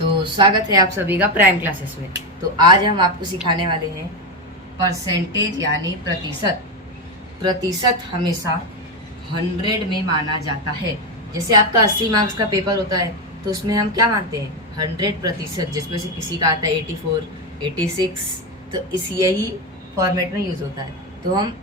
तो स्वागत है आप सभी का प्राइम क्लासेस में। तो आज हम आपको सिखाने वाले हैं परसेंटेज यानी प्रतिशत। प्रतिशत हमेशा 100 में माना जाता है। जैसे आपका 80 मार्क्स का पेपर होता है तो उसमें हम क्या मानते हैं 100%, जिसमें से किसी का आता है 84, 86। तो इस यही फॉर्मेट में यूज़ होता है। तो हम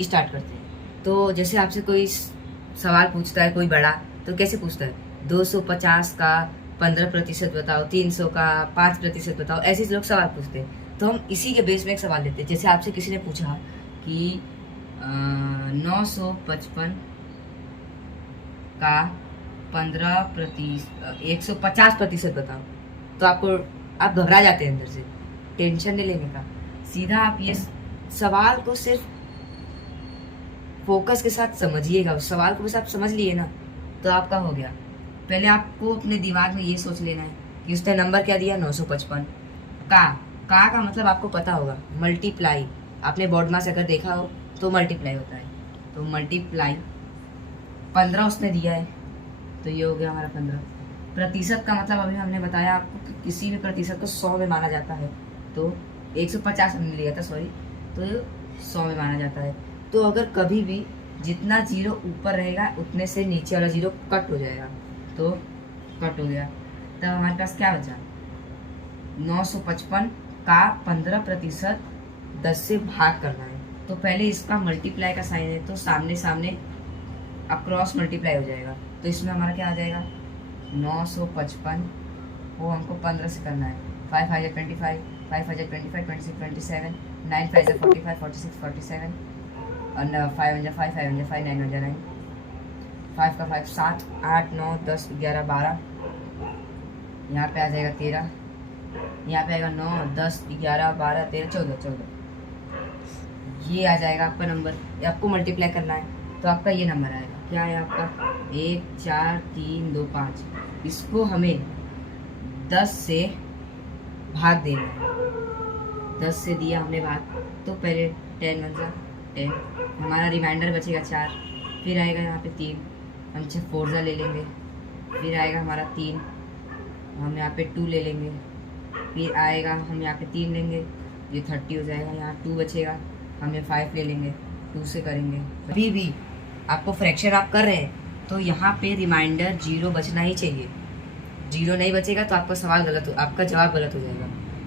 स्टार्ट करते हैं। तो जैसे आपसे कोई सवाल पूछता है कोई बड़ा, तो कैसे पूछता है 250 का 15% बताओ, 300 का 5% बताओ, ऐसे लोग सवाल पूछते हैं। तो हम इसी के बेस में एक सवाल लेते हैं। जैसे आपसे किसी ने पूछा कि 955 का 150% बताओ, तो आप घबरा जाते हैं अंदर से। टेंशन नहीं लेने का, सीधा आप ये सवाल को सिर्फ फोकस के साथ समझिएगा। उस सवाल को बस आप समझ लिए ना तो आपका हो गया। पहले आपको अपने दिमाग में ये सोच लेना है कि उसने नंबर क्या दिया 955 का मतलब आपको पता होगा मल्टीप्लाई। आपने बोर्ड मास अगर देखा हो तो मल्टीप्लाई होता है। तो मल्टीप्लाई 15 उसने दिया है तो ये हो गया हमारा 15। प्रतिशत का मतलब अभी हमने बताया आपको कि किसी भी प्रतिशत को 100 में माना जाता है। तो 150 हमने लिया था, सॉरी, तो 100 में माना जाता है। तो अगर कभी भी जितना जीरो ऊपर रहेगा उतने से नीचे वाला जीरो कट हो जाएगा। तो कट हो गया, तब हमारे पास क्या बचा 955 का 15% 10 से भाग करना है। तो पहले इसका मल्टीप्लाई का साइन है तो सामने सामने अक्रॉस मल्टीप्लाई हो जाएगा। तो इसमें हमारा क्या आ जाएगा 955 वो हमको 15 से करना है। 5 5 25, 5 5 25, 26 27, 9 5 45, 46 47, और 5 5 5 5 9 9, 5 का 5 7 8 9 10 11 12, यहाँ पे आ जाएगा 13, यहाँ पे आएगा 9 10 11 12 13 14। ये आ जाएगा आपका नंबर। ये आपको मल्टीप्लाई करना है तो आपका ये नंबर आएगा। क्या है आपका 1 4 3 2 5। इसको हमें 10 से भाग देना है। 10 से दिया हमने भाग तो पहले 10 1 10, हमारा रिमाइंडर बचेगा 4। फिर आएगा यहाँ पे 3, हम 6 4 ले लेंगे। फिर आएगा हमारा 3, हम यहाँ पे 2 ले लेंगे। फिर आएगा हम यहाँ पे 3 लेंगे, ये 30 हो जाएगा। यहाँ 2 बचेगा, हम ये 5 ले लेंगे, 2 से करेंगे। अभी भी आपको फ्रैक्शन आप कर रहे हैं तो यहाँ पे रिमाइंडर 0 बचना ही चाहिए। 0 नहीं बचेगा तो आपका सवाल गलत हो, आपका जवाब गलत हो जाएगा।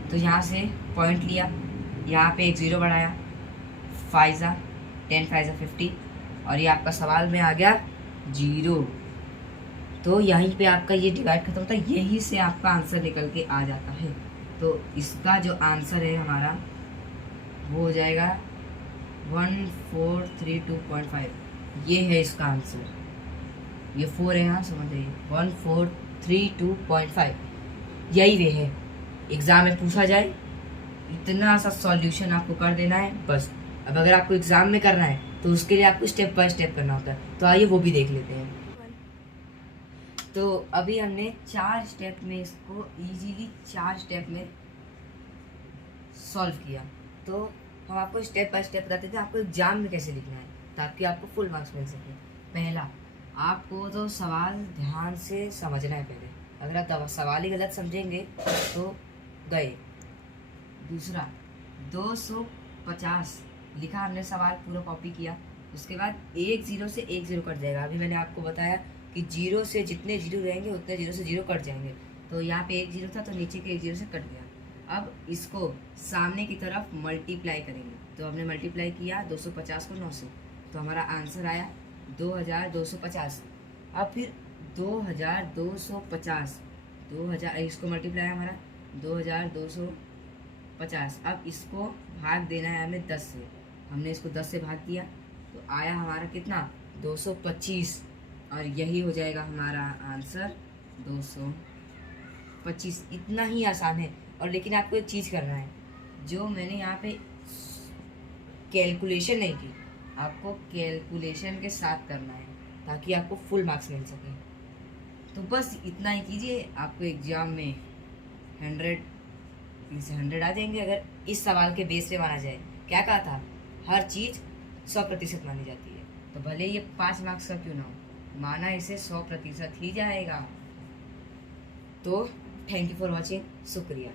तो यहाँ से पॉइंट लिया, यहाँ पे एक 0 बढ़ाया, 5 10 5 50, और ये आपका सवाल में आ गया 0। तो यहीं पे आपका ये डिवाइड खत्म होता है, यही से आपका आंसर निकल के आ जाता है। तो इसका जो आंसर है हमारा वो हो जाएगा 1432.5। ये है इसका आंसर। ये 4 है, यहाँ समझ जाइए 1432.5 यही वे है। एग्जाम में पूछा जाए इतना सा सॉल्यूशन आपको कर देना है बस। अब अगर आपको एग्जाम में करना है तो उसके लिए आपको स्टेप बाय स्टेप करना होता है। तो आइए वो भी देख लेते हैं। तो अभी हमने 4 स्टेप में इसको इजीली 4 स्टेप में सॉल्व किया। तो हम आपको स्टेप बाय स्टेप बताते थे आपको एग्जाम में कैसे लिखना है ताकि आपको फुल मार्क्स मिल सके। पहला, आपको तो सवाल ध्यान से समझना है पहले। अगर आप सवाल ही गलत समझेंगे तो गए। दूसरा, 250 लिखा हमने, सवाल पूरा कॉपी किया, उसके बाद 1 0 से 1 0 कट जाएगा। अभी मैंने आपको बताया कि 0 से जितने 0 रहेंगे उतने 0 से 0 कट जाएंगे। तो यहाँ पे 1 0 था तो नीचे के 1 0 से कट गया। अब इसको सामने की तरफ मल्टीप्लाई करेंगे। तो हमने मल्टीप्लाई किया 250 को 9 से, तो हमारा आंसर आया 2250। अब फिर 2250, 2000, इसको मल्टीप्लाई हमारा 2250। अब इसको भाग देना है हमें 10 से। हमने इसको 10 से भाग दिया तो आया हमारा कितना 225, और यही हो जाएगा हमारा आंसर 225। इतना ही आसान है। और लेकिन आपको एक चीज़ करना है, जो मैंने यहाँ पे कैलकुलेशन नहीं की, आपको कैलकुलेशन के साथ करना है ताकि आपको फुल मार्क्स मिल सके। तो बस इतना ही कीजिए, आपको एग्जाम में 100 से 100 आ जाएंगे। अगर इस सवाल के बेस पे माना जाए, क्या कहा था, हर चीज़ 100% मानी जाती है। तो भले ये 5 मार्क्स का क्यों ना हो, माना इसे 100% ही जाएगा। तो थैंक यू फॉर वॉचिंग, शुक्रिया।